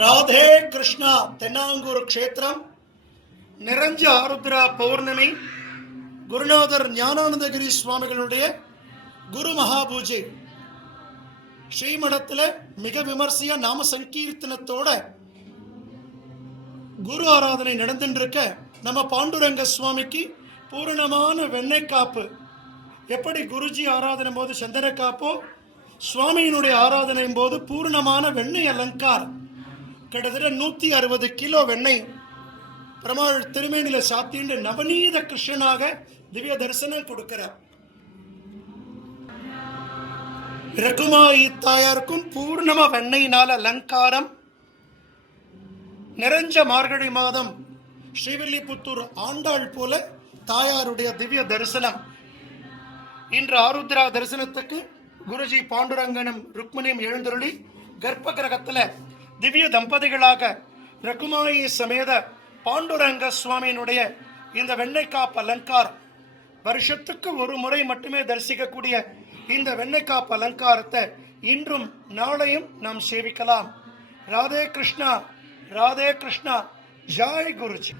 ராதே கிருஷ்ணா. தென்னாங்கூர் க்ஷேத்திரம், நிறைஞ்ச ஆருத்ரா பௌர்ணமி, குருநாதர் ஞானானந்தகிரி சுவாமிகளுடைய குரு மகாபூஜை ஸ்ரீமடத்தில் மிக விமர்சையா நாம சங்கீர்த்தனத்தோட குரு ஆராதனை நடந்துருக்க, நம்ம பாண்டுரங்க சுவாமிக்கு பூரணமான வெண்ணெய் காப்பு. எப்படி குருஜி ஆராதனை போது சந்தன காப்போ, சுவாமியினுடைய ஆராதனையும் போது பூர்ணமான வெண்ணெய் அலங்காரம். கிட்டத்தட்ட 160 கிலோ வெண்ணெய் பெருமாள் திருமேனில சாத்திண்டு நவநீத கிருஷ்ணனாக திவ்ய தரிசனம் கொடுக்கிறார். ரகுமாயி தாயாருக்கும் பூர்ணமா வெண்ணெயினால் அலங்காரம். நிறைஞ்ச மார்கழி மாதம் ஸ்ரீவில்லிபுத்தூர் ஆண்டாள் போல தாயாருடைய திவ்ய தரிசனம். இன்று ஆருத்ரா தரிசனத்துக்கு குருஜி பாண்டுரங்கனும் ருக்மணியும் எழுந்தருளி கர்ப்ப கிரகத்தில் திவ்ய தம்பதிகளாக ரகுமாயி சமேத பாண்டுரங்க சுவாமியினுடைய இந்த வெண்ணெய்க்காப்பு அலங்காரம், வருஷத்துக்கு ஒரு முறை மட்டுமே தரிசிக்கக்கூடிய இந்த வெண்ணெய்க்காப்பு அலங்காரத்தை இன்றும் நாளையும் நாம் சேவிக்கலாம். ராதே கிருஷ்ணா, ராதே கிருஷ்ணா. ஜாய் குருஜி.